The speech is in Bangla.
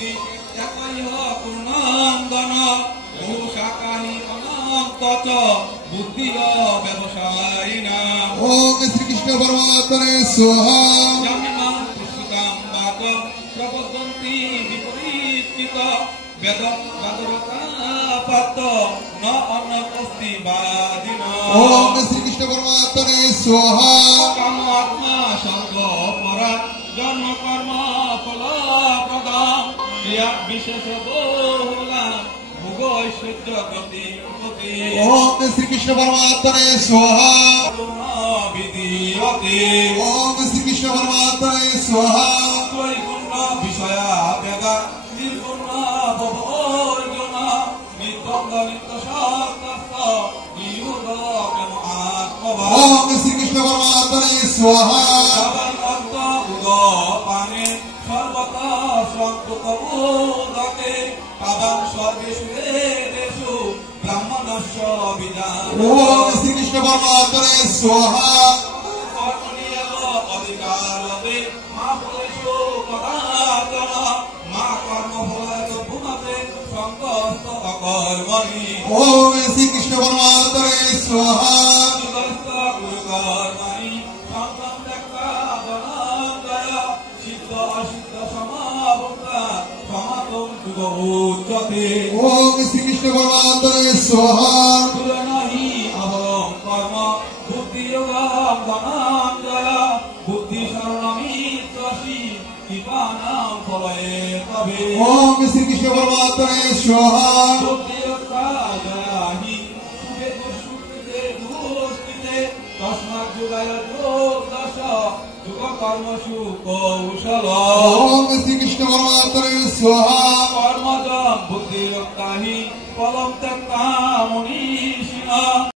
বুদ্ধি একই পূর্ণাঙ্গন বহু শাখাহি অনন্ত বুদ্ধি ব্যবসায়ী না। ওম শ্রীকৃষ্ণ পরমাত্মনে স্বাহা। জামিমাং পুষ্পিতাং বাদ প্রবদন্তি বিপরীতকৃত বেদ বাদরতাপাত ন অন্নপস্তি বাদিন। ওম শ্রীকৃষ্ণ পরমাত্মনে স্বাহা। কাম আত্মা সর্গ পরা জন্ম কর্ম ফল প্রদান ক্রিয়া বিশেষ বহুলা ভোগ ঐশ্বর্য গতি গতি। ওম শ্রীকৃষ্ণ পরমাত্মনে স্বাহা। বিধিয়তে ওম শ্রীকৃষ্ণ পরমাত্মনে স্বাহা। ত্রৈগুণ্য বিষয়া বেদা নির্গুণ্য ভবর্জুন নিত্যঙ্গ নিত্য সত্য নিরুদ্ধ প্রেম আত্মভাব। ওম শ্রীকৃষ্ণ পরমাত্মনে স্বাহা। অন্ত উদ পানে সর্বত সংকুত উদকে পাদান সর্বেষু দেশু ব্রাহ্মণস্য বিজান। ওম শ্রীকৃষ্ণ পরমাত্মনে স্বাহা। কর্মনিয়ত অধিকারতে মা ফলেষু পদার্থন মা কর্মফলত ভূমতে সংকস্ত অকর্মণি। ওম শ্রীকৃষ্ণ পরমাত্মনে স্বাহা। যুগস্থ গুরুকর্মণি সংযম ত্যক্তা ধনঞ্জয় সিদ্ধ অসিদ্ধ সমাভূতা সমাতং যুগ উচ্যতে। ওম শ্রীকৃষ্ণ পরমাত্মনে স্বাহা। তুলনাহি অহং কর্ম বুদ্ধিযোগং ধনঞ্জয় বুদ্ধি শরণমিত্যসি কৃপানাং ফলয়ে তবে। ওম শ্রীকৃষ্ণ পরমাত্মনে স্বাহা। বুদ্ধিযোগাহি সুখে দুষ্কৃতে দুষ্কৃতে তস্মাৎ যুগায় যোগদশ যুগ কর্মসু কৌশল। ওম শ্রীকৃষ্ণ পরমাত্মনে স্বাহা। কর্মজং বুদ্ধিরক্তাহি ফলম ত্যক্তা মনীষিণঃ।